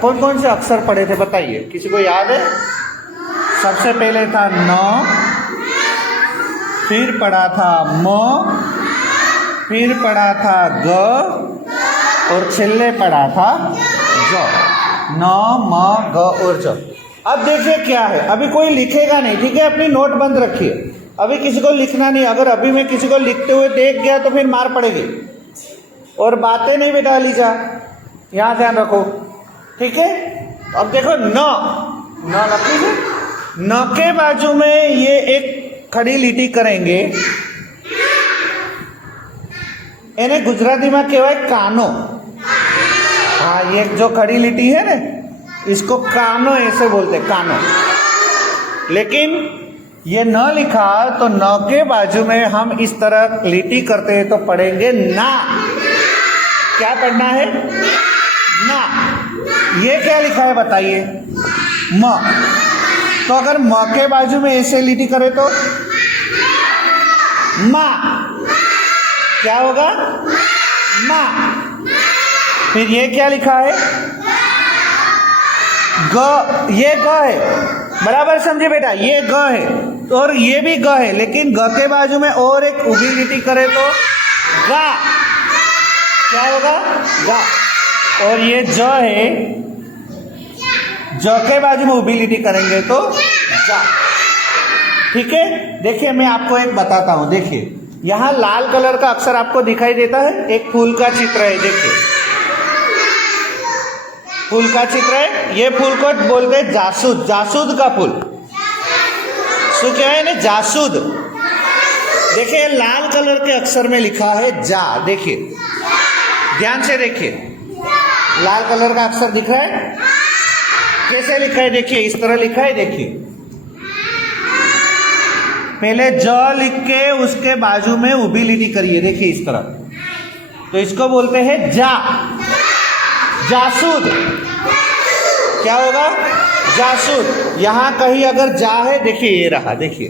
कौन कौन से अक्षर पढ़े थे बताइए, किसी को याद है? सबसे पहले था न, फिर पढ़ा था म, फिर पढ़ा था ग और छेल्ले पढ़ा था ज। न म ग और ज। अब देखिए क्या है, अभी कोई लिखेगा नहीं, ठीक है? अपनी नोट बंद रखिए, अभी किसी को लिखना नहीं। अगर अभी मैं किसी को लिखते हुए देख गया तो फिर मार पड़ेगी। और बातें नहीं बेटा लीजा, यहाँ ध्यान रखो, ठीक है? अब देखो न लखीजिए, न के बाजू में ये एक खड़ी લીટી करेंगे, એને ગુજરાતીમાં કહેવાય કાનો। हाँ, ये जो खड़ी લીટી है ना, इसको कानो ऐसे बोलते हैं, कानो। लेकिन ये न लिखा तो न के बाजू में हम इस तरह લીટી करते हैं तो पढ़ेंगे ना। क्या पढ़ना है? ना। ये क्या लिखा है बताइए? म। तो अगर म के बाजू में ऐसे લીટી करे तो मा। क्या होगा? मा। फिर ये क्या लिखा है? ग। ये ग है, बराबर समझे बेटा? ये ग है और ये भी ग है, लेकिन ग के बाजू में और एक उभी લીટી करे तो गा। क्या होगा? गा। और ये ज है, ज के बाजू में उभी લીટી करेंगे तो जा। ठीक है? देखिए मैं आपको एक बताता हूं, देखिए यहाँ लाल कलर का अक्षर आपको दिखाई देता है, एक फूल का चित्र है। देखिए फूल का चित्र है, ये फूल को बोलते हैं जासूद। जासूद का फूल शू क्या है ना? जासूद। देखिए लाल कलर के अक्षर में लिखा है जा। देखिए ध्यान से देखिए, लाल कलर का अक्षर दिख रहा है, कैसे लिखा है? देखिए इस तरह लिखा है। देखिए पहले ज लिख के उसके बाजू में उभी લીટી करिए, देखिए इस तरह, तो इसको बोलते हैं जा। जासूद। क्या होगा? जासूद। यहां कहीं अगर जा है, देखिए ये रहा, देखिए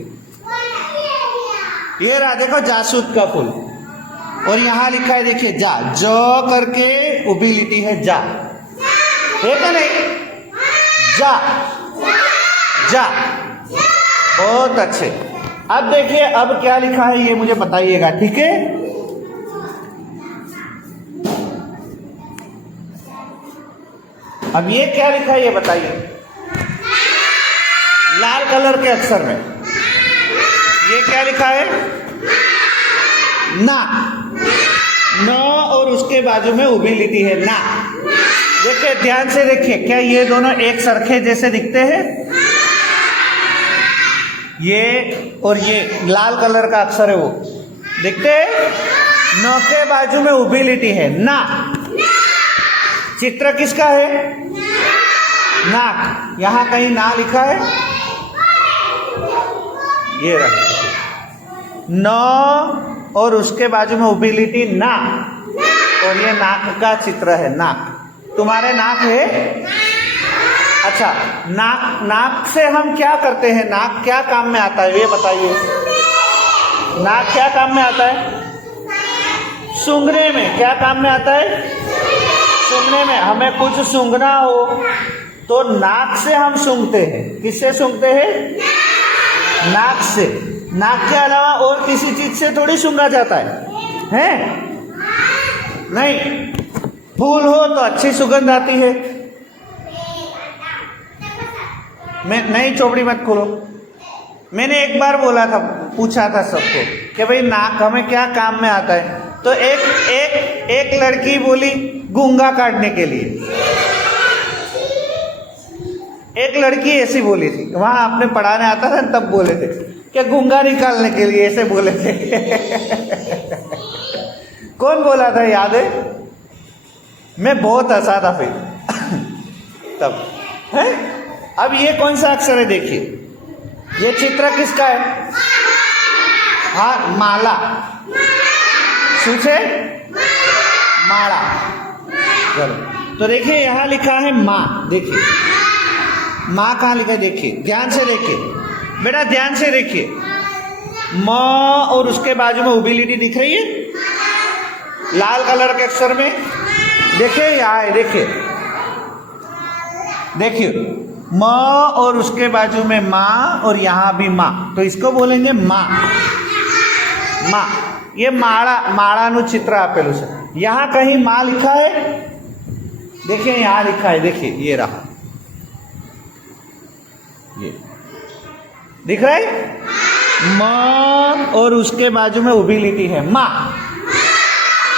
ये रहा, देखो जासूद का फूल। और यहां लिखा है देखिए जा, ज करके उभी લીટી है, जा है क्या नहीं? जा जा। बहुत अच्छे। अब देखिए अब क्या लिखा है ये मुझे बताइएगा, ठीक है? अब ये क्या लिखा है ये बताइए, लाल कलर के अक्षर में ये क्या लिखा है? ना। न और उसके बाजू में उभी લીટી है, ना। देखिए ध्यान से देखिए, क्या ये दोनों एक सरखे जैसे दिखते हैं? ये और ये लाल कलर का अक्षर है वो दिखते हैं? न के बाजू में उभी લીટી है, ना। चित्र किसका है? नाक। यहां कहीं ना लिखा है, ये रहा न और उसके बाजू में उभी લીટી ना, और ये नाक का चित्र है, नाक। तुम्हारे नाक है? अच्छा, नाक से हम क्या करते हैं? नाक क्या काम में आता है ये बताइए? नाक क्या काम में आता है? सूंघने में। क्या काम में आता है? सूंघने में। हमें कुछ सूंघना हो तो नाक से हम सूंघते हैं। किससे सूंघते हैं? नाक से। नाक के अलावा और किसी चीज से थोड़ी सूंघा जाता है? नहीं। फूल हो तो अच्छी सुगंध आती है। मैं नई चौपड़ी मत खोलो। मैंने एक बार बोला था, पूछा था सबको कि भाई नाक हमें क्या काम में आता है, तो एक लड़की बोली गूंगा काटने के लिए। एक लड़की ऐसी बोली थी, वहां आपने पढ़ाने आता था तब बोले थे कि गूंगा निकालने के लिए, ऐसे बोले थे। कौन बोला था याद है? मैं बहुत हंसा था फिर तब है। अब ये कौन सा अक्षर है? देखिए ये चित्र किसका है? हाँ, माला। सूचे माला। चलो तो देखिए यहाँ लिखा है माँ। देखिए माँ कहाँ लिखा है? देखिए ध्यान से देखिए बेटा, ध्यान से देखिए। म और उसके बाजू में उभी લીટી दिख रही है लाल कलर के अक्षर में। देखिए यहाँ है, देखिए देखिए म और उसके बाजू में माँ और यहाँ भी माँ, तो इसको बोलेंगे माँ। माँ ये माड़ा माड़ानु चित्र आपेलू से। यहाँ कहीं माँ लिखा है, देखिए यहाँ लिखा है, देखिए ये रहा, ये दिख रहा है म और उसके बाजू में उभी लिटी है माँ,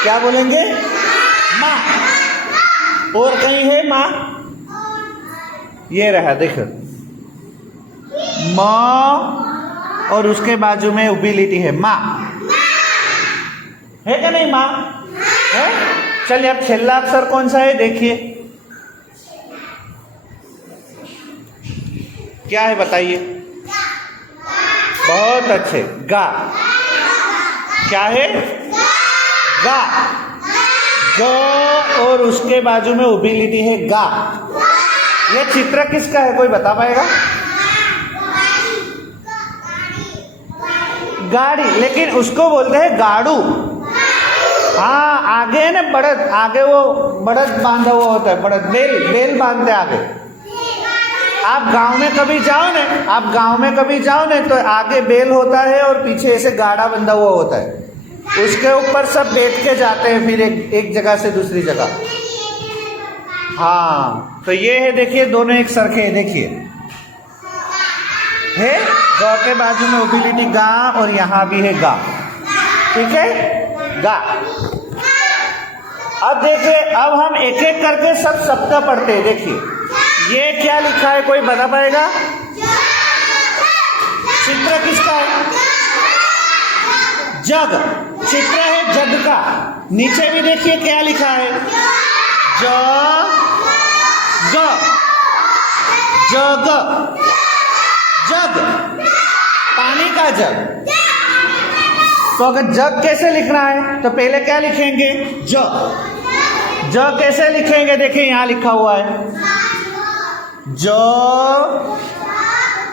क्या बोलेंगे माँ। और कहीं है माँ, ये रहा देखो माँ और उसके बाजू में उभी लिटी है माँ, है क्या नहीं माँ है। चलिए अब छेल्ला अक्षर कौन सा है देखिए, क्या है बताइए। बहुत अच्छे, गा। क्या है गा। ग और उसके बाजू में उभी लिटी है गा। ये चित्र किसका है, कोई बता पाएगा। गाड़ी, लेकिन उसको बोलते हैं गाड़ू। हाँ आगे है ना बड़द, आगे वो बड़द बांधा हुआ होता है, बड़द बेल बांधते आगे। आप गांव में कभी जाओ ना, आप गांव में कभी जाओ ना तो आगे बेल होता है और पीछे ऐसे गाड़ा बंधा हुआ होता है, उसके ऊपर सब बैठ के जाते हैं फिर एक जगह से दूसरी जगह। हाँ तो ये है, देखिए दोनों एक सरखे हैं, देखिए है ग के बाजू में उभी लिटी गा और यहाँ भी है गा, ठीक है गा। अब देखिए, अब हम एक एक करके सब शब्द पढ़ते हैं। देखिए ये क्या लिखा है, कोई बता पाएगा। चित्र किसका है, जग, चित्र है जग का। नीचे भी देखिए क्या लिखा है, जग, जग, जग, पानी का जग। तो अगर जग कैसे लिखना है तो पहले क्या लिखेंगे, जग। जग कैसे लिखेंगे, देखिए यहां लिखा हुआ है ज,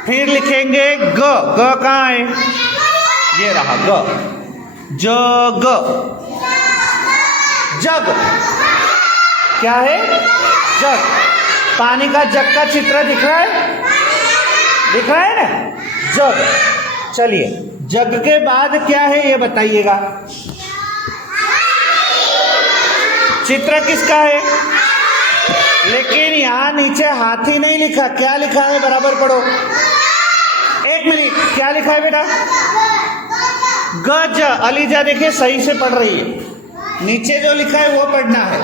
फिर लिखेंगे ग। ग कहाँ है, ये रहा ग, जग, जग। क्या है, जग। पानी का जग का चित्र दिख रहा है, दिख रहा है ना, जग। चलिए जग के बाद क्या है ये बताइएगा। चित्र किसका है, लेकिन यहां नीचे हाथी नहीं लिखा, क्या लिखा है बराबर पढ़ो। एक मिनट, क्या लिखा है बेटा, गज। अलीजा देखिए सही से पढ़ रही है, नीचे जो लिखा है वो पढ़ना है,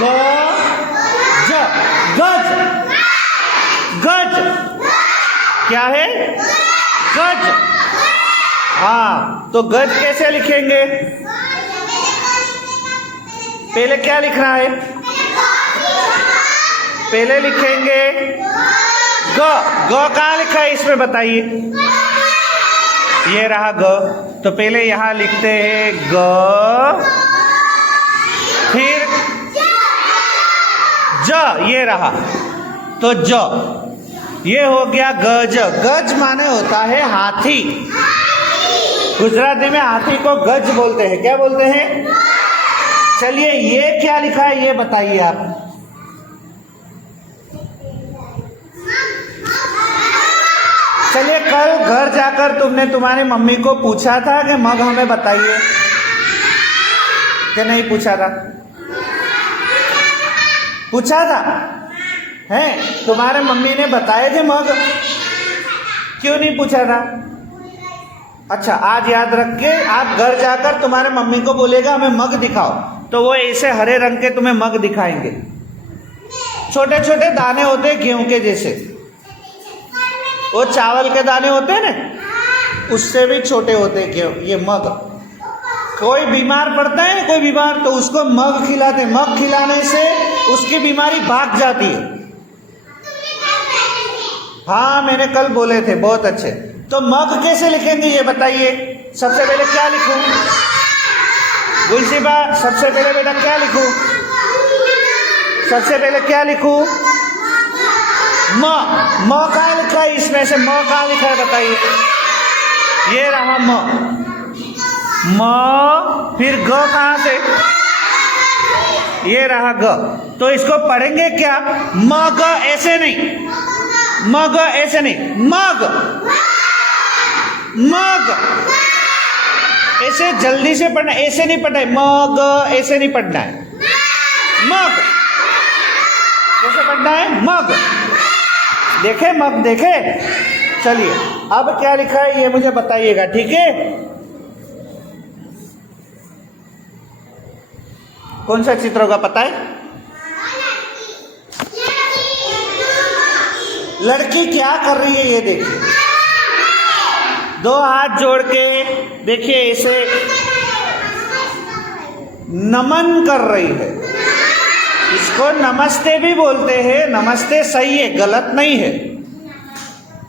गज, गज, गज। क्या है, गज। हाँ तो गज कैसे लिखेंगे, पहले क्या लिखना है, पहले लिखेंगे ग। ग कहाँ लिखा है इसमें बताइए, ये रहा ग। तो पहले यहां लिखते हैं ग, फिर ज, ये रहा तो ज, ये हो गया गज। गज माने होता है हाथी। गुजराती में हाथी को गज बोलते हैं, क्या बोलते हैं। चलिए ये क्या लिखा है ये बताइए आप। चलिए कल घर जाकर तुमने तुम्हारी मम्मी को पूछा था कि मग हमें बताइए, कि नहीं पूछा था, पूछा था हैं, तुम्हारे मम्मी ने बताए थे मग, क्यों नहीं पूछा था। अच्छा आज याद रख के आप घर जाकर तुम्हारे मम्मी को बोलेगा हमें मग दिखाओ, तो वो ऐसे हरे रंग के तुम्हें मग दिखाएंगे। छोटे छोटे दाने होते हैं गेहूं के जैसे, वो चावल के दाने होते हैं ना, उससे भी छोटे होते हैं गेहूं, ये मग। कोई बीमार पड़ता है, कोई बीमार, तो उसको मग खिलाते, मग खिलाने से उसकी बीमारी भाग जाती है। हाँ मैंने कल बोले थे, बहुत अच्छे। तो मग कैसे लिखेंगे ये बताइए। सबसे पहले क्या लिखूं, गुलसिबा सबसे पहले बेटा क्या लिखूं, सबसे पहले क्या लिखूं, म। म कहाँ लिखा है इसमें से, म कहाँ लिखा है बताइए, ये रहा म। म फिर ग कहाँ से, ये रहा ग। तो इसको पढ़ेंगे क्या? मग, ऐसे नहीं, मग ऐसे नहीं, मग, मग, ऐसे जल्दी से पढ़ना, ऐसे नहीं पढ़ना है, मग ऐसे नहीं पढ़ना है, मग कैसे पढ़ना है? मग। देखे मग, देखे? चलिए अब क्या लिखा है ये मुझे बताइएगा, ठीक है? कौन सा चित्र होगा पता है? लड़की क्या कर रही है ये देखिए, दो हाथ जोड़ के देखिए इसे नमन कर रही है। इसको नमस्ते भी बोलते हैं, नमस्ते सही है, गलत नहीं है,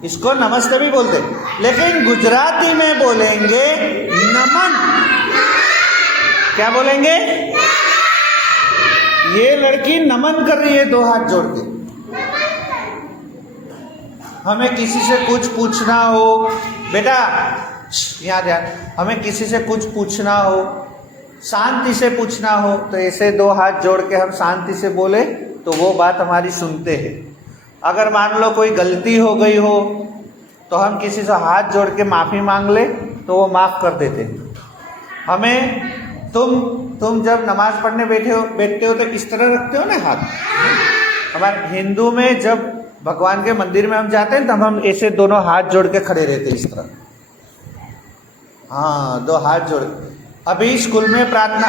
इसको नमस्ते भी बोलते हैं, लेकिन गुजराती में बोलेंगे नमन। क्या बोलेंगे? ये लड़की नमन कर रही है दो हाथ जोड़ के। हमें किसी से कुछ पूछना हो, बेटा यहाँ ध्यान, हमें किसी से कुछ पूछना हो, शांति से पूछना हो, तो ऐसे दो हाथ जोड़ के हम शांति से बोले तो वो बात हमारी सुनते हैं। अगर मान लो कोई गलती हो गई हो तो हम किसी से हाथ जोड़ के माफ़ी मांग ले तो वो माफ़ कर देते हैं हमें। तुम जब नमाज पढ़ने बैठते हो तो किस तरह रखते हो ना हाथ? हमारे हिंदू में जब भगवान के मंदिर में हम जाते हैं तब हम ऐसे दोनों हाथ जोड़ के खड़े रहते हैं इस तरह, हाँ, दो हाथ जोड़। अभी स्कूल में प्रार्थना,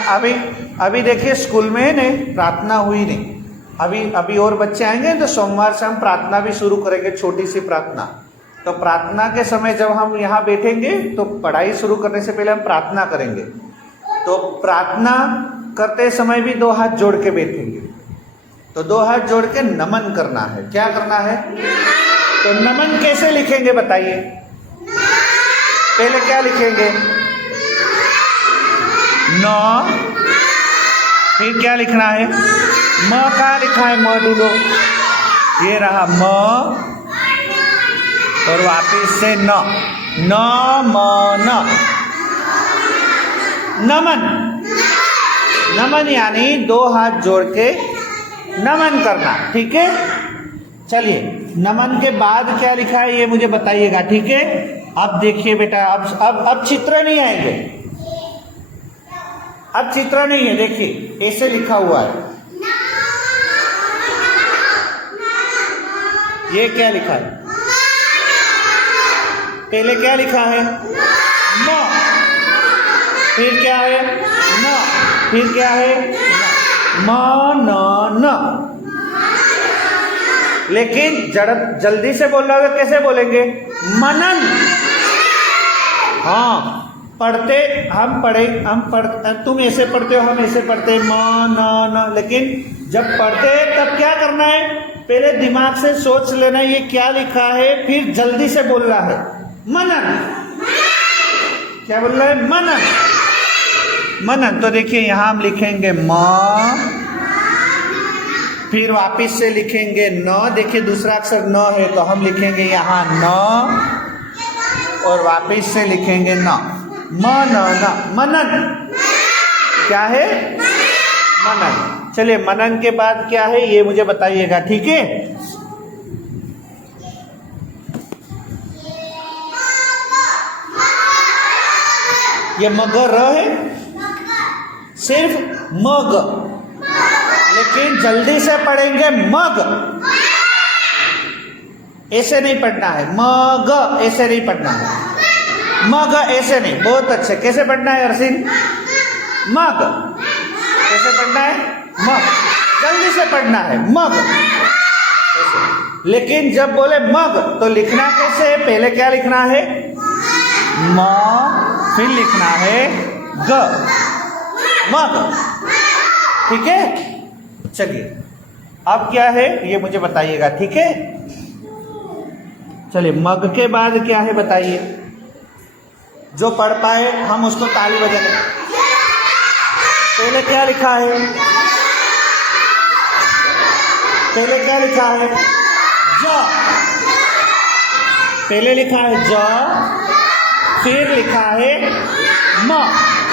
अभी देखिए स्कूल में नहीं प्रार्थना हुई नहीं, अभी और बच्चे आएंगे तो सोमवार से हम प्रार्थना भी शुरू करेंगे, छोटी सी प्रार्थना। तो प्रार्थना के समय जब हम यहाँ बैठेंगे तो पढ़ाई शुरू करने से पहले हम प्रार्थना करेंगे, तो प्रार्थना करते समय भी दो हाथ जोड़ के बैठेंगे। तो दो हाथ जोड़ के नमन करना है। क्या करना है? तो नमन कैसे लिखेंगे बताइए? पहले क्या लिखेंगे? न, फिर क्या लिखना है? म। कहाँ लिखा है म? ढूंढो, ये रहा म, और वापिस से न, न म न, नमन। नमन यानी दो हाथ जोड़ के नमन करना, ठीक है? चलिए नमन के बाद क्या लिखा है ये मुझे बताइएगा, ठीक है? अब देखिए बेटा, अब चित्र नहीं आएंगे, अब चित्र नहीं है, देखिए ऐसे लिखा हुआ है। ये क्या लिखा है? पहले क्या लिखा है? म, फिर क्या है? न, फिर क्या है? म न न। लेकिन जल्दी से बोलना होगा, कैसे बोलेंगे? मनन। हाँ, तुम ऐसे पढ़ते हो, हम ऐसे पढ़ते हैं, म न, लेकिन जब पढ़ते हैं तब क्या करना है? पहले दिमाग से सोच लेना ये क्या लिखा है, फिर जल्दी से बोलना है मनन। क्या बोल रहा है? मनन, मनन। तो देखिए यहाँ हम लिखेंगे म, फिर वापिस से लिखेंगे न। देखिए दूसरा अक्षर न है तो हम लिखेंगे यहाँ न, और वापिस से लिखेंगे न, म न न, मनन। क्या है? मनन। चलिए मनन के बाद क्या है ये मुझे बताइएगा, ठीक है? ये मग र है, सिर्फ मग, लेकिन जल्दी से पढ़ेंगे मग, ऐसे नहीं पढ़ना है। मग ऐसे नहीं पढ़ना है, मग ऐसे नहीं। बहुत अच्छे, कैसे पढ़ना है अर्शिन? मग। कैसे पढ़ना है? मग। जल्दी से पढ़ना है मग ऐसे। लेकिन जब बोले मग तो लिखना कैसे है? पहले क्या लिखना है? म, फिर लिखना है ग, मग, ठीक है? चलिए अब क्या है ये मुझे बताइएगा, ठीक है? चलिए मग के बाद क्या है बताइए? जो पढ़ पाए हम उसको ताली बजाएं। पहले क्या लिखा है? पहले क्या लिखा है? ज। पहले लिखा है ज, फिर लिखा है म।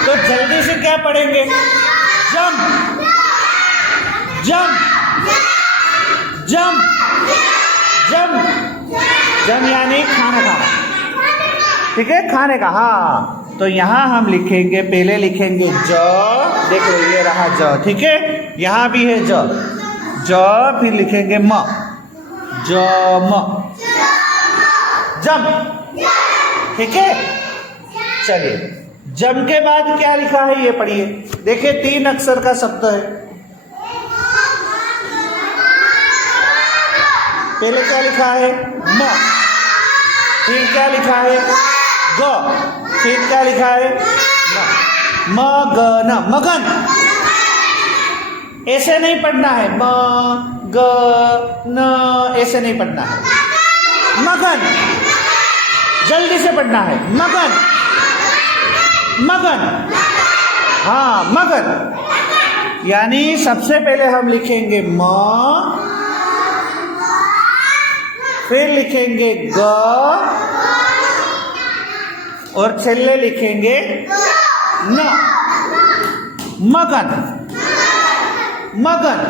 तो जल्दी से क्या पढ़ेंगे? जम। जम, जम, जम, जम यानी खाना खाना, ठीक है, खाने का। हाँ, तो यहाँ हम लिखेंगे, पहले लिखेंगे ज, देख लो ये रहा ज, ठीक है, यहाँ भी है ज, ज, फिर लिखेंगे म, जम, जम, ठीक है। चलिए, जम के बाद क्या लिखा है ये पढ़िए। देखिए 3 अक्षर का शब्द है। पहले क्या लिखा है म, फिर क्या लिखा है ग, फिर क्या लिखा है म, मगन, मगन, ऐसे नहीं पढ़ना है, म ग न, ऐसे नहीं पढ़ना है, मगन, जल्दी से पढ़ना है, मगन, मगन, हाँ मगन। यानी सबसे पहले हम लिखेंगे म, फिर लिखेंगे ग, और छेले लिखेंगे न, मगन, मगन।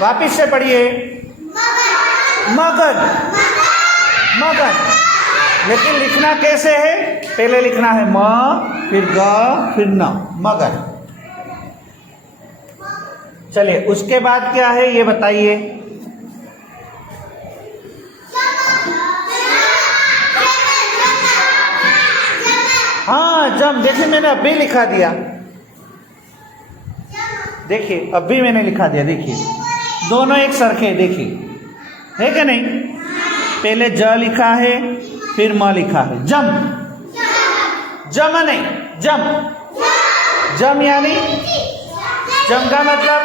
वापिस से पढ़िए, मगन, मगन। लेकिन लिखना कैसे है? पहले लिखना है म, फिर ग, फिर न, मगन। चलिए, उसके बाद क्या है ये बताइए। हाँ, जम। देखिए मैंने अभी लिखा दिया, देखिए अभी मैंने लिखा दिया, देखिए दोनों एक सरखे, देखिए है क्या नहीं। पहले ज लिखा है, फिर म लिखा है, जम, जम नहीं, जम, जम यानी जम का मतलब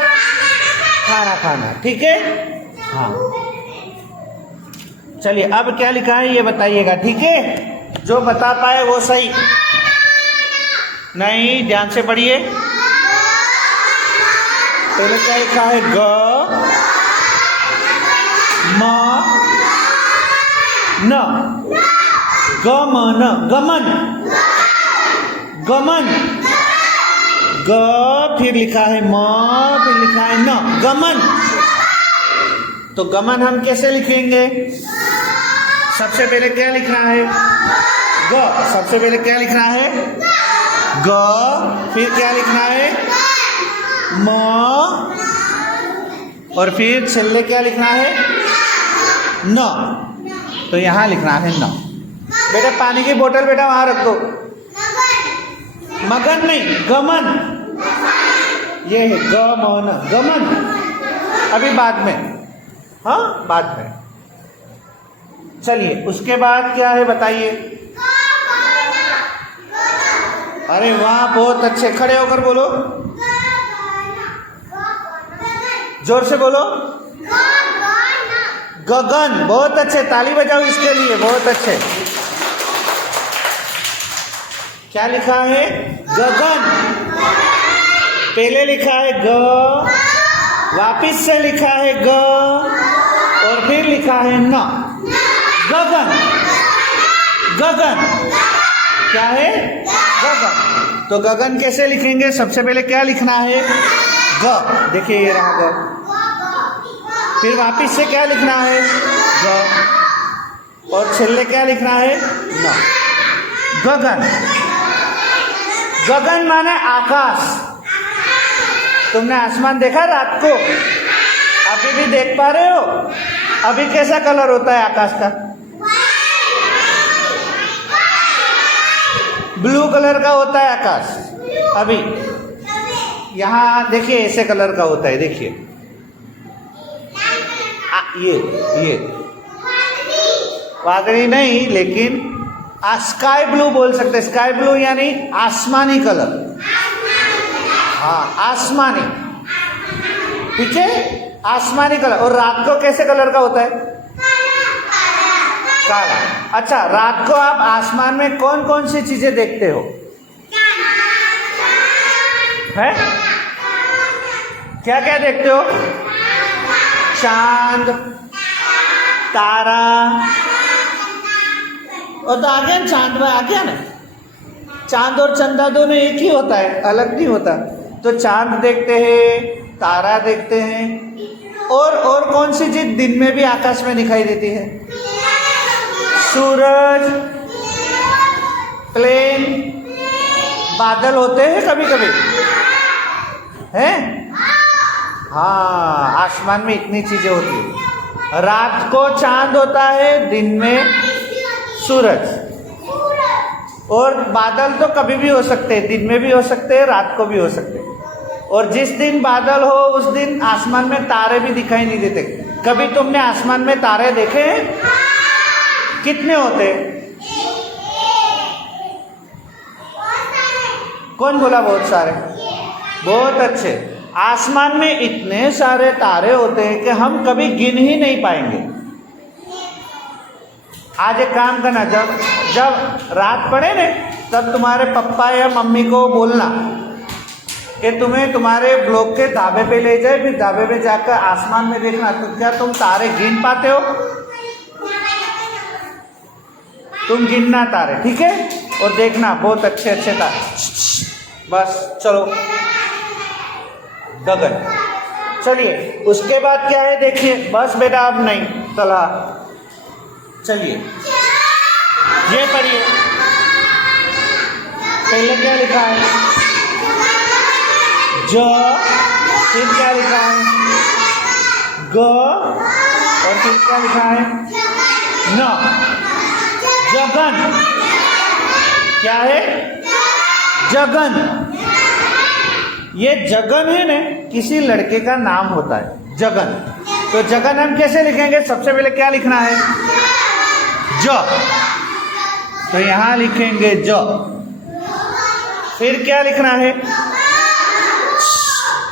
खाना खाना, ठीक है। हाँ, चलिए अब क्या लिखा है ये बताइएगा, ठीक है। जो बता पाए वो सही, नहीं ध्यान से पढ़िए। पहले क्या लिखा है ग, म, न, गमन, गमन, गमन, ग, फिर लिखा है म, फिर लिखा है न, गमन। तो गमन हम कैसे लिखेंगे? सबसे पहले क्या लिखना है ग, सबसे पहले क्या लिखना है ग, फिर क्या लिखना है म, और फिर छेले क्या लिखना है न। तो यहाँ लिखना है न। बेटा पानी की बोतल बेटा वहां रख दो। मगन नहीं, गमन, ये है गमन, गमन। अभी बाद में, हाँ बाद में। चलिए उसके बाद क्या है बताइए। अरे वाह, बहुत अच्छे, खड़े होकर बोलो, जोर से बोलो, गगन। बहुत अच्छे, ताली बजाओ इसके लिए, बहुत अच्छे। क्या लिखा है गगन, पहले लिखा है ग, वापिस से लिखा है ग, और फिर लिखा है न, गगन, गगन। क्या है गगन। तो गगन कैसे लिखेंगे? सबसे पहले क्या लिखना है ग, देखिए ये रहा ग, फिर वापिस से क्या लिखना है ग, और छेले क्या लिखना है न, गगन। गगन माने आकाश। तुमने आसमान देखा रात को? अभी भी देख पा रहे हो? अभी कैसा कलर होता है आकाश का? ब्लू कलर का होता है आकाश। अभी यहाँ देखिए ऐसे कलर का होता है, देखिए ये वादળી नहीं, लेकिन स्काई ब्लू बोल सकते। स्काई ब्लू यानी आसमानी कलर, हाँ आसमानी, ठीक है, आसमानी कलर। और रात को कैसे कलर का होता है? काला। अच्छा, रात को आप आसमान में कौन कौन सी चीजें देखते हो? है क्या क्या देखते हो? चांद, तारा, और तो आ गया ना, चांद में आ गया ना। चांद और चंदा दोनों एक ही होता है, अलग नहीं होता। तो चांद देखते हैं, तारा देखते हैं। और कौन सी चीज दिन में भी आकाश में दिखाई देती है? सूरज, प्लेन, बादल होते हैं कभी कभी, हैं? हाँ, आसमान में इतनी चीजें होती है। रात को चांद होता है, दिन में सूरज। और बादल तो कभी भी हो सकते हैं, दिन में भी हो सकते हैं, रात को भी हो सकते हैं। और जिस दिन बादल हो उस दिन आसमान में तारे भी दिखाई नहीं देते। कभी तुमने आसमान में तारे देखे हैं? कितने होते हैं? कौन बोला बहुत सारे? बहुत अच्छे। आसमान में इतने सारे तारे होते हैं कि हम कभी गिन ही नहीं पाएंगे। आज एक काम करना, जब रात पड़े ना, तब तुम्हारे पापा या मम्मी को बोलना कि तुम्हें तुम्हारे ब्लॉक के ढाबे पे ले जाए, फिर ढाबे पे जाकर आसमान में देखना। तो क्या तुम तारे गिन पाते हो? तुम गिनना तारे, ठीक है? और देखना बहुत अच्छे अच्छे तारे। बस चलो, गगन। चलिए, उसके बाद क्या है देखिए। बस बेटा अब नहीं चला। चलिए, ये पढ़िए। पहले क्या लिखा है? ज। फिर क्या लिखा है? ग। और फिर क्या लिखा है? न। जगन। क्या है? जगन। ये जगन है ना, किसी लड़के का नाम होता है, जगन। तो जगन हम कैसे लिखेंगे? सबसे पहले क्या लिखना है? ज। तो यहां लिखेंगे ज। फिर क्या लिखना है?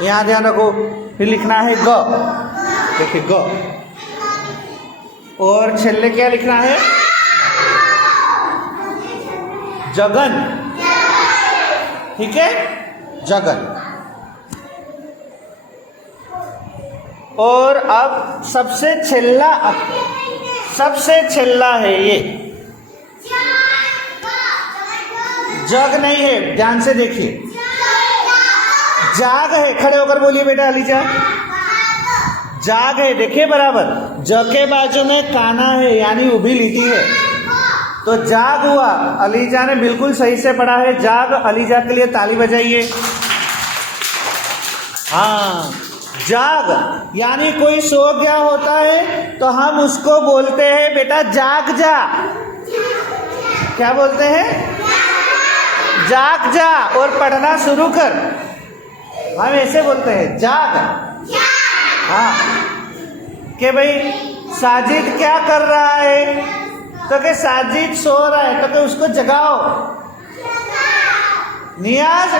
यहां ध्यान रखो। फिर लिखना है ग। देखिए ग। और छेल्ले क्या लिखना है? जगन। ठीक है, जगन। और अब सबसे छेल्ला है ये। जग नहीं है, ध्यान से देखिए। जाग है। खड़े होकर बोलिए बेटा अलीजा। जाग है, देखिए बराबर। ज के बाजू में काना है, यानी उभी लिटी है, तो जाग हुआ। अलीजा ने बिल्कुल सही से पढ़ा है, जाग। अलीजा के लिए ताली बजाइए। हाँ, जाग यानी कोई सो गया होता है तो हम उसको बोलते हैं बेटा जाग जा। क्या बोलते हैं? जाग जा और पढ़ना शुरू कर। हम ऐसे बोलते हैं, जाग। हाँ, कि भाई साजिद क्या कर रहा है? तो कि साजिद सो रहा है, तो कि उसको जगाओ। नियाज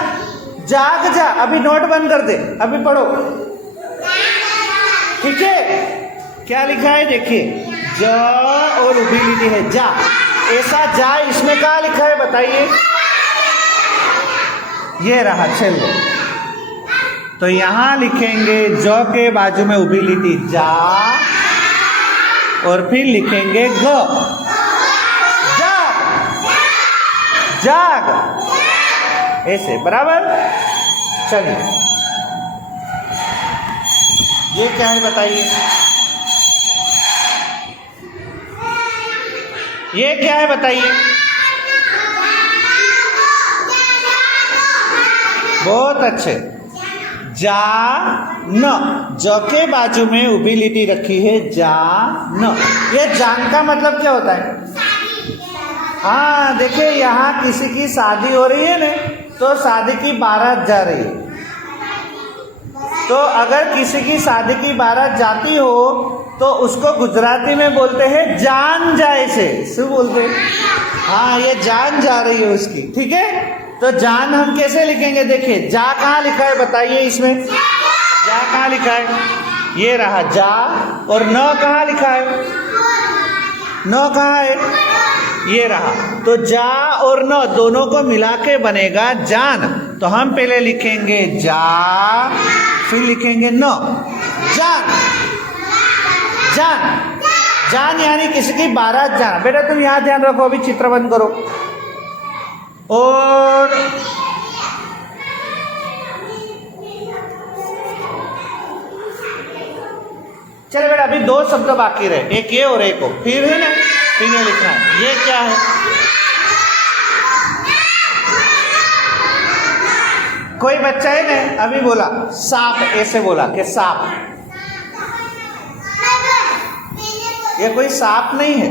जाग जा। अभी नोट बंद कर दे, अभी पढ़ो, ठीक है? क्या लिखा है देखिए, ज और उभी लिखी है जा। ऐसा जा इसमें क्या लिखा है बताइए? ये रहा, चलो। तो यहां लिखेंगे ज के बाजू में उभी लिखी जा, और फिर लिखेंगे ग। जाग, जाग। ऐसे बराबर। चलिए, ये क्या है बताइए? ये क्या है बताइए? बहुत अच्छे। जा न। ज के बाजू में उभी लिटी रखी है, जा न। ये जान का मतलब क्या होता है? हाँ, देखिए यहाँ किसी की शादी हो रही है ना, तो शादी की बारात जा रही है। तो अगर किसी की शादी की बारात जाती हो तो उसको गुजराती में बोलते हैं जान जाए से। શું बोलते हैं? हाँ, ये जान जा रही है उसकी, ठीक है? तो जान हम कैसे लिखेंगे? देखिए, जा कहाँ लिखा है बताइए इसमें? जा कहाँ लिखा है? ये रहा जा। और न कहाँ लिखा है? न कहाँ है? ये रहा। तो जा और न दोनों को मिला के बनेगा जान। तो हम पहले लिखेंगे जा, फिर लिखेंगे न। जान, जान। जान यानी किसी की बारात जाना। बेटा तुम यहाँ ध्यान रखो, अभी चित्र बंद करो। और अभी दो शब्द बाकी रहे, एक ये और एक हो, फिर है ना, फिर ये लिखना है। ये क्या है? कोई बच्चा है ना अभी बोला सांप, ऐसे बोला कि सांप, ये कोई सांप नहीं है,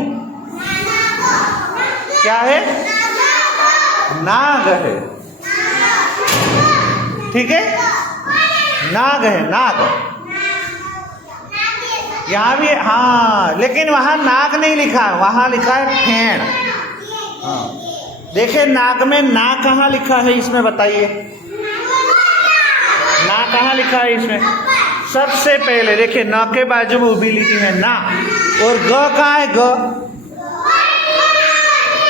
क्या है? नाग है। ठीक है, नाग है, नाग। यहाँ भी हाँ, लेकिन वहां नाग नहीं लिखा है, वहां लिखा है फेण। हाँ, देखिए नाग में ना कहाँ लिखा है इसमें, बताइए ना कहाँ लिखा है इसमें? सबसे पहले देखिए न के बाजू में उबिलिटी है ना, और ग कहाँ है? ग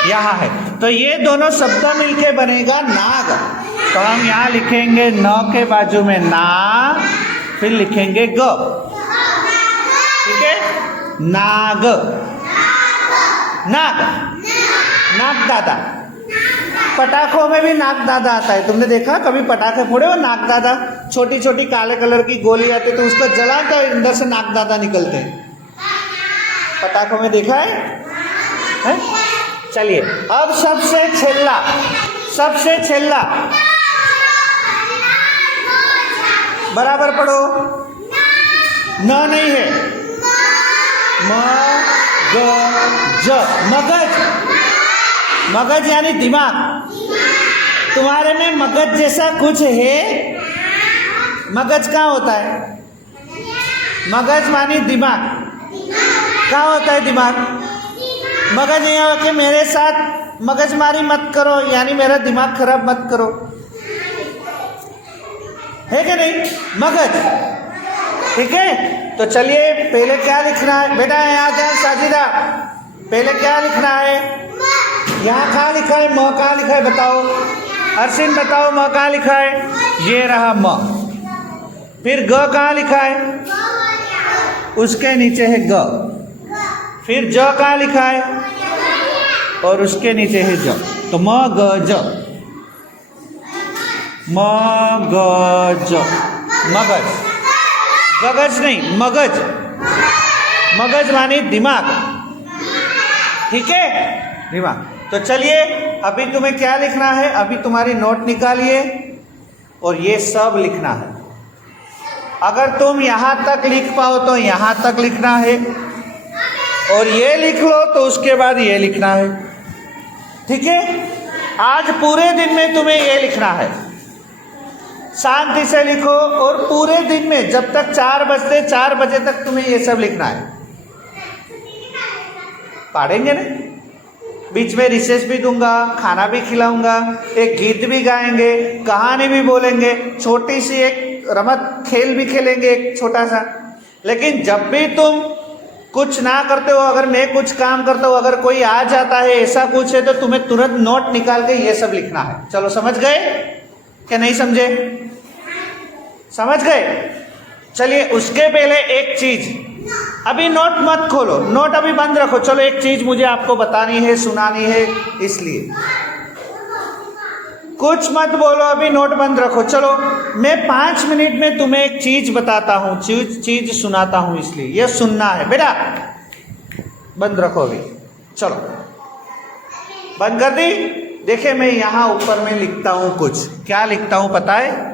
यहाँ है। तो ये दोनों शब्द मिलके बनेगा नाग। तो हम यहाँ लिखेंगे न के बाजू में ना, फिर लिखेंगे ग। ठीक है, नाग, नाग, नाग दादा। पटाखों में भी नाग दादा आता है, तुमने देखा कभी पटाखे फोड़े हो? नाग दादा, छोटी छोटी काले कलर की गोली आती है, तो उसको जला तो अंदर से नाग दादा निकलते हैं, पटाखों में देखा है? चलिए अब सबसे छेल्ला, सबसे छेल्ला बराबर पढ़ो। न नहीं है, म ग ज, मगज। मगज यानी दिमाग। तुम्हारे में मगज जैसा कुछ है? मगज कहाँ होता है? मगज मानी दिमाग। कहाँ होता है दिमाग? मगज ये हो कि मेरे साथ मगजमारी मत करो, यानी मेरा दिमाग खराब मत करो, है कि नहीं? मगज। ठीक है, तो चलिए पहले क्या लिखना है बेटा? यहाँ ध्यान साजिदा, पहले क्या लिखना है? यहाँ कहाँ लिखा है? म कहाँ लिखा है बताओ? अर्शिन बताओ, म कहाँ लिखा है? ये रहा म। फिर ग कहाँ लिखा है? उसके नीचे है ग। फिर ज कहाँ लिखा है? और उसके नीचे है ज। तो म ग ज, म ग ज, मगज। गगज नहीं, मगज। मगज माने दिमाग। ठीक है, दिमाग। तो चलिए अभी तुम्हें क्या लिखना है? अभी तुम्हारी नोट निकालिए और ये सब लिखना है। अगर तुम यहाँ तक लिख पाओ तो यहाँ तक लिखना है, और ये लिख लो तो उसके बाद ये लिखना है। ठीक है, आज पूरे दिन में तुम्हें ये लिखना है, शांति से लिखो, और पूरे दिन में जब तक 4 बजे तक तुम्हें ये सब लिखना है। पढ़ेंगे ना, बीच में रिसेस भी दूंगा, खाना भी खिलाऊंगा, एक गीत भी गाएंगे, कहानी भी बोलेंगे, छोटी सी एक रमत खेल भी खेलेंगे एक छोटा सा। लेकिन जब भी तुम कुछ ना करते हो, अगर मैं कुछ काम करता हूँ, अगर कोई आ जाता है ऐसा कुछ है, तो तुम्हें तुरंत नोट निकाल के ये सब लिखना है। चलो समझ गए क्या? नहीं समझे? समझ गए? चलिए उसके पहले एक चीज, अभी नोट मत खोलो, नोट अभी बंद रखो। चलो एक चीज मुझे आपको बतानी है, सुनानी है, इसलिए कुछ मत बोलो, अभी नोट बंद रखो। चलो मैं 5 मिनट में तुम्हें एक चीज बताता हूँ, चीज सुनाता हूँ, इसलिए यह सुनना है बेटा। बंद रखो अभी। चलो बंद कर दी। देखिए मैं यहाँ ऊपर में लिखता हूँ कुछ, क्या लिखता हूँ पता है?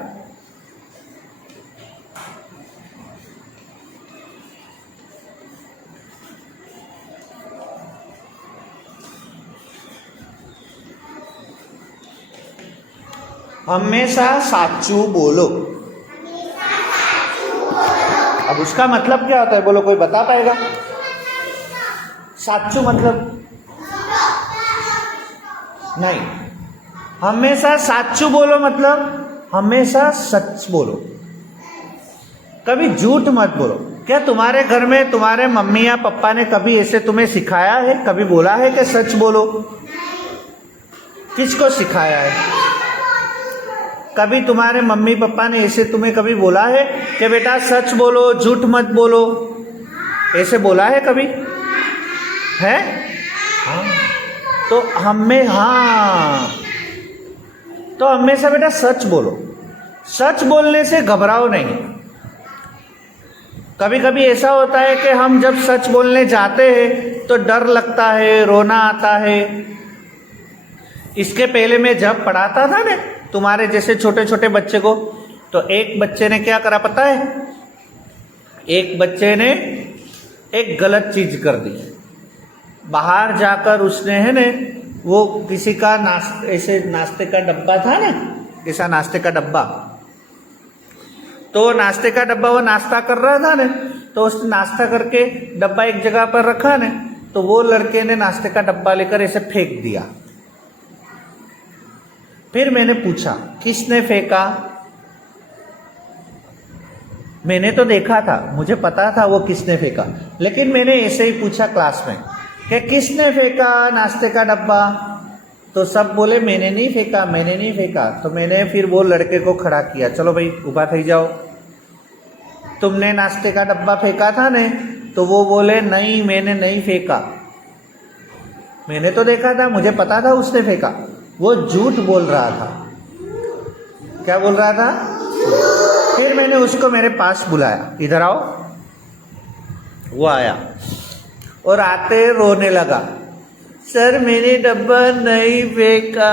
हमेशा साचू बोलो। अब उसका मतलब क्या होता है बोलो, कोई बता पाएगा? साचू मतलब नहीं, हमेशा साचू बोलो मतलब हमेशा सच बोलो, कभी झूठ मत बोलो। क्या तुम्हारे घर में तुम्हारे मम्मी या पापा ने कभी ऐसे तुम्हें सिखाया है, कभी बोला है कि सच बोलो? किसको सिखाया है? कभी तुम्हारे मम्मी पापा ने ऐसे तुम्हें कभी बोला है कि बेटा सच बोलो, झूठ मत बोलो? ऐसे बोला है कभी? है? हाँ। तो हमेशा बेटा सच बोलो। सच बोलने से घबराओ नहीं। कभी कभी ऐसा होता है कि हम जब सच बोलने जाते हैं तो डर लगता है, रोना आता है। इसके पहले मैं जब पढ़ाता था ना तुम्हारे जैसे छोटे छोटे बच्चे को, तो एक बच्चे ने क्या करा पता है? एक बच्चे ने एक गलत चीज कर दी। बाहर जाकर उसने है ना वो किसी का ऐसे नाश्ते का डब्बा था ना, ऐसा नाश्ते का डब्बा, तो नाश्ते का डब्बा वो नाश्ता कर रहा था ना, तो उसने नाश्ता करके डब्बा एक जगह पर रखा ना, तो वो लड़के ने नाश्ते का डब्बा लेकर ऐसे फेंक दिया। फिर मैंने पूछा किसने फेंका? मैंने तो देखा था, मुझे पता था वो किसने फेंका, लेकिन मैंने ऐसे ही पूछा क्लास में कि किसने फेंका नाश्ते का डब्बा? तो सब बोले मैंने नहीं फेंका, मैंने नहीं फेंका। तो मैंने फिर वो लड़के को खड़ा किया, चलो भाई ऊभा थई जाओ, तुमने नाश्ते का डब्बा फेंका था ने? तो वो बोले नहीं मैंने नहीं फेंका, मैंने तो देखा था, मुझे पता था उसने फेंका। वो झूठ बोल रहा था। क्या बोल रहा था? फिर मैंने उसको मेरे पास बुलाया, इधर आओ। वो आया और आते रोने लगा, सर मैंने डब्बा नहीं फेंका।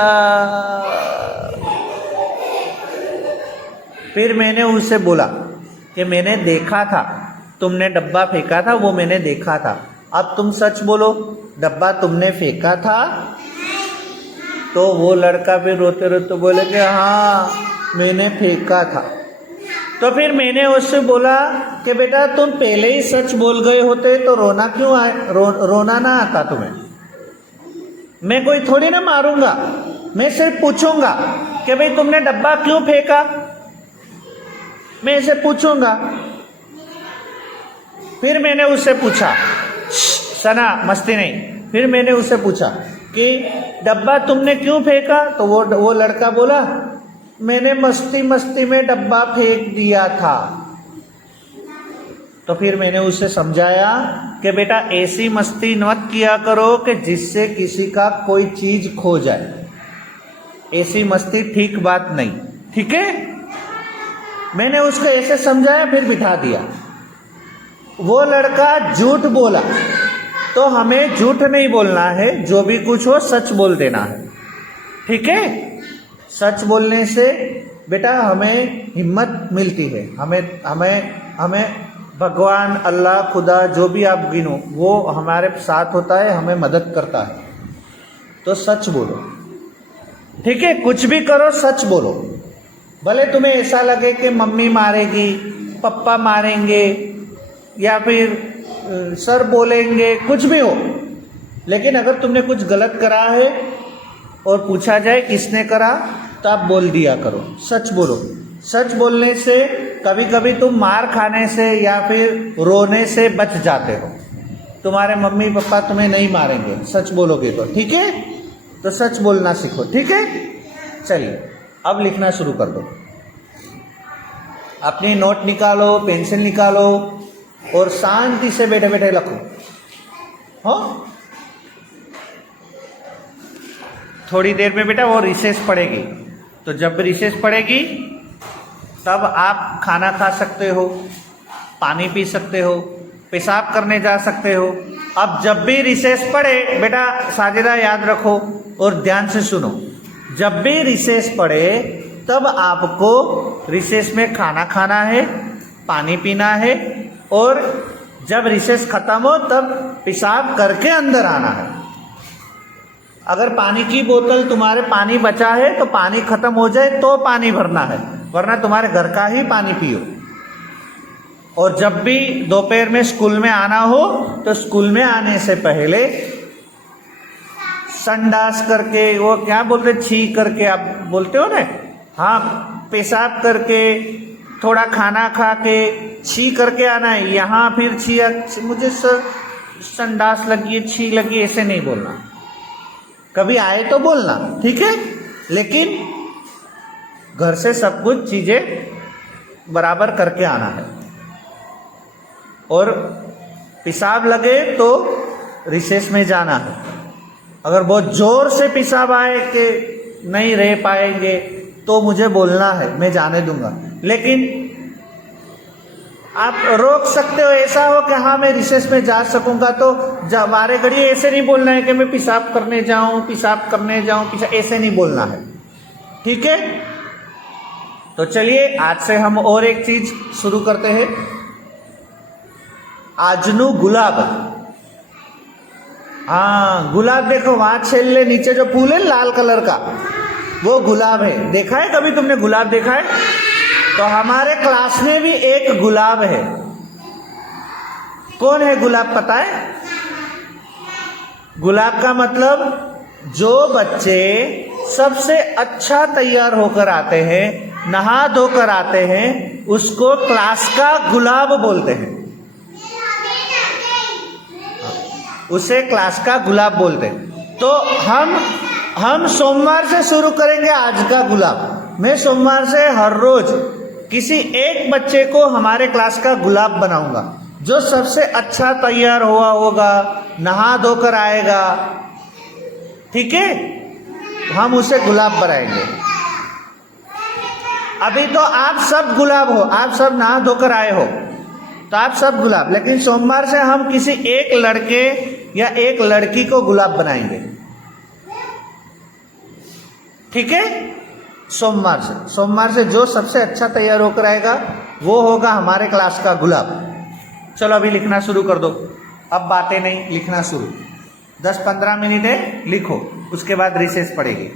फिर मैंने उससे बोला कि मैंने देखा था, तुमने डब्बा फेंका था, वो मैंने देखा था। अब तुम सच बोलो, डब्बा तुमने फेंका था? तो वो लड़का फिर रोते रोते बोले कि हाँ मैंने फेंका था। तो फिर मैंने उससे बोला कि बेटा तुम पहले ही सच बोल गए होते तो रोना क्यों आए, रोना ना आता तुम्हें। मैं कोई थोड़ी ना मारूंगा, मैं सिर्फ पूछूंगा कि भाई तुमने डब्बा क्यों फेंका, मैं इसे पूछूंगा। फिर मैंने उससे पूछा, सना मस्ती नहीं, फिर मैंने उससे पूछा कि डब्बा तुमने क्यों फेंका? तो वो लड़का बोला मैंने मस्ती मस्ती में डब्बा फेंक दिया था। तो फिर मैंने उससे समझाया कि बेटा ऐसी मस्ती मत किया करो कि जिससे किसी का कोई चीज खो जाए, ऐसी मस्ती ठीक बात नहीं, ठीक है। मैंने उसको ऐसे समझाया, फिर बिठा दिया। वो लड़का झूठ बोला, तो हमें झूठ नहीं बोलना है, जो भी कुछ हो सच बोल देना है, ठीक है। सच बोलने से बेटा हमें हिम्मत मिलती है, हमें हमें हमें भगवान, अल्लाह, खुदा, जो भी आप गिनो, वो हमारे साथ होता है, हमें मदद करता है। तो सच बोलो, ठीक है। कुछ भी करो सच बोलो, भले तुम्हें ऐसा लगे कि मम्मी मारेगी, पापा मारेंगे या फिर सर बोलेंगे, कुछ भी हो, लेकिन अगर तुमने कुछ गलत करा है और पूछा जाए किसने करा, तो आप बोल दिया करो, सच बोलो। सच बोलने से कभी कभी तुम मार खाने से या फिर रोने से बच जाते हो। तुम्हारे मम्मी पापा तुम्हें नहीं मारेंगे सच बोलोगे तो, ठीक है। तो सच बोलना सीखो, ठीक है। चलिए अब लिखना शुरू कर दो। अपनी नोट निकालो, पेंसिल निकालो और शांति से बैठे बैठे लिखो। हाँ, थोड़ी देर में बेटा वो रिसेस पड़ेगी, तो जब रिसेस पड़ेगी तब आप खाना खा सकते हो, पानी पी सकते हो, पेशाब करने जा सकते हो। अब जब भी रिसेस पड़े बेटा, साजिदा याद रखो और ध्यान से सुनो, जब भी रिसेस पड़े तब आपको रिसेस में खाना खाना है, पानी पीना है, और जब रिसेस खत्म हो तब पेशाब करके अंदर आना है। अगर पानी की बोतल तुम्हारे पानी बचा है तो पानी खत्म हो जाए तो पानी भरना है, वरना तुम्हारे घर का ही पानी पियो। और जब भी दोपहर में स्कूल में आना हो तो स्कूल में आने से पहले संडास करके, वो क्या बोलते, छी करके आप बोलते हो ना, हाँ, पेशाब करके, थोड़ा खाना खा के छी करके आना है। यहाँ फिर छी, मुझे सर संडास लगी है, छी लगी, ऐसे नहीं बोलना। कभी आए तो बोलना, ठीक है, लेकिन घर से सब कुछ चीजें बराबर करके आना है। और पेशाब लगे तो रिसेस में जाना है। अगर बहुत जोर से पेशाब आए कि नहीं रह पाएंगे तो मुझे बोलना है, मैं जाने दूंगा। लेकिन आप रोक सकते हो, ऐसा हो कि हाँ मैं रिसेस में जा सकूंगा तो वारे घड़ी ऐसे नहीं बोलना है कि मैं पेशाब करने जाऊं, ऐसे नहीं बोलना है, ठीक है। तो चलिए आज से हम और एक चीज शुरू करते हैं। आजनू गुलाब, हाँ गुलाब देखो वहां छेले नीचे जो फूल है लाल कलर का, वो गुलाब है। देखा है कभी तुमने गुलाब देखा है? तो हमारे क्लास में भी एक गुलाब है। कौन है गुलाब पता है? गुलाब का मतलब जो बच्चे सबसे अच्छा तैयार होकर आते हैं, नहा धोकर आते हैं, उसको क्लास का गुलाब बोलते हैं, उसे क्लास का गुलाब बोलते हैं। तो हम सोमवार से शुरू करेंगे आज का गुलाब। मैं सोमवार से हर रोज किसी एक बच्चे को हमारे क्लास का गुलाब बनाऊंगा, जो सबसे अच्छा तैयार हुआ होगा, नहा धोकर आएगा, ठीक है, हम उसे गुलाब बनाएंगे। अभी तो आप सब गुलाब हो, आप सब नहा धोकर आए हो, तो आप सब गुलाब, लेकिन सोमवार से हम किसी एक लड़के या एक लड़की को गुलाब बनाएंगे, ठीक है। सोमवार से जो सबसे अच्छा तैयार होकर आएगा वो होगा हमारे क्लास का गुलाब। चलो अभी लिखना शुरू कर दो, अब बातें नहीं, लिखना शुरू। 10-15 मिनट है, लिखो, उसके बाद रिसेस पड़ेगी।